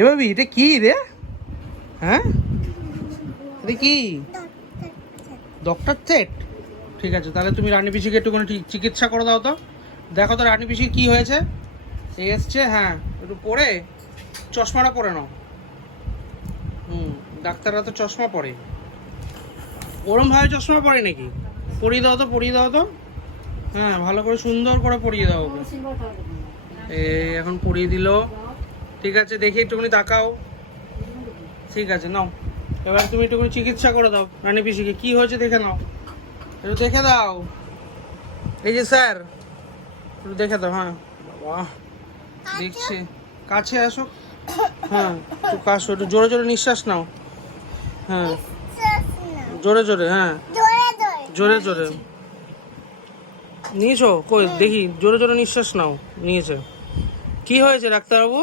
এ ভাবি এটা কি রে? হ্যাঁ এটা কি? Doctor set? ঠিক আছে, তাহলে তুমি রানী পিসিকে একটুখানি চিকিৎসা করে দাও তো। দেখো তো রানী পিসির কি হয়েছে। এসছে, হ্যাঁ একটু পরে চশমাটা পরে নাও। ডাক্তাররা তো চশমা পরে। ওরম ভাবে চশমা পরে নাকি? পরিয়ে দাও তো, পরিয়ে দাও তো। হ্যাঁ ভালো করে সুন্দর করে পরিয়ে দাও ওকে। এখন পরিয়ে দিল। ঠিক আছে, দেখি একটুখানি তাকাও। ঠিক আছে নাও, এবার তুমি একটুখানি চিকিৎসা করে দাও রানী পিসিকে। কি হয়েছে দেখে নাও, একটু দেখে দাও। এই যে স্যার, একটু দেখে দাও। হ্যাঁ বাবা দেখছি, কাছে আসো। হ্যাঁ একটু কাশো, একটু জোরে জোরে নিঃশ্বাস নাও। হ্যাঁ জোরে জোরে, হ্যাঁ জোরে জোরে। নিয়েছো কই দেখি, জোরে জোরে নিঃশ্বাস নাও। নিয়েছে। কি হয়েছে ডাক্তারবাবু?